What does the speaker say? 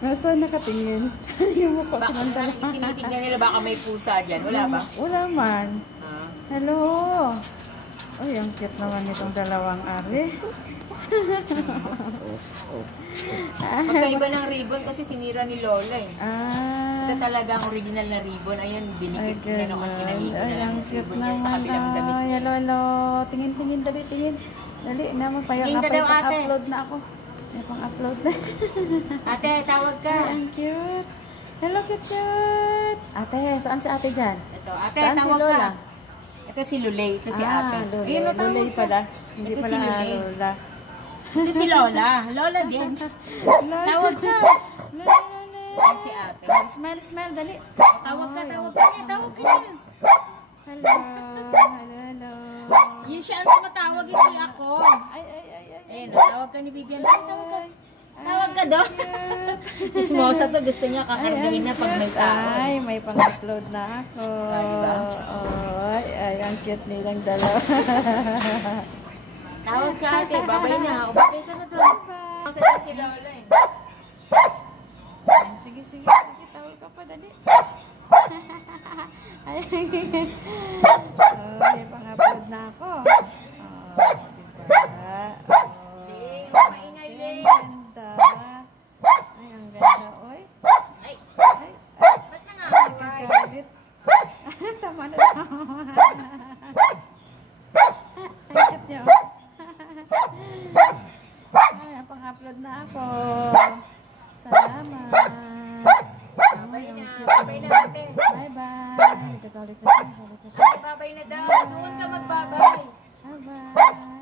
Nasaan nakatingin? Yung mukha silang dalawa. Tinitignan nila baka may pusa dyan. Wala ba? Wala man. Ah. Hello. Uy, ang cute naman itong dalawang ari. Magkaiba ng ribbon kasi sinira ni Lola eh. Ah. Ito talaga ang original na ribbon. Ayan, dinikit na nung at kinahigit na Ay, lang ang yung cute ribbon niya sa naman. kabilang damit. Ay, hello. Tingin, dali, tingin. Dali, naman, Tingin ka daw, ate. upload na ako. May pang-upload na. Ate, tawag ka. Ay, ang cute. Hello, cute. Ate, saan si ate dyan? Ito, ate, Saan si tawag Lola? ka. Ito si Lulay, ito si ate. Lulay. Ayun, tawag Lulay ka. pala. Hindi Ito pala si Lulay. Lola. Ito si Lola. Lola din. Tawag ka. Ayan si ate. Smile, dali. Tawag ka niya, tawag ka niya. Hello. Yun siya ang tumatawag, hindi ako. Ay. Ayun, tawag ka ni Vivian. Tawag ka. Tawag ka doon. Ismosa to, gusto niya kakargahin na pag may tao. Ay, may pang-upload na ako. Diba? Ay, ang cute nilang dalawa. Tawag ka ate, babay na. O, babay ka na doon. Kasi si Lola eh. Sige, tawag ka pa, dali. Ay, may pang-upload na ako. Diba? Ling, maingay Ling. Ganda. Ay, ang ganda. Oy. Ay, Ay. ba't nangangaway? Galit. Tama na lang. Ang cute niya. Ay, pang-upload na ako. Salamat. Babay na, babay na ate. Bye-bye. Galit na siya. Babay na daw. Doon ka magbabay. Bye-bye.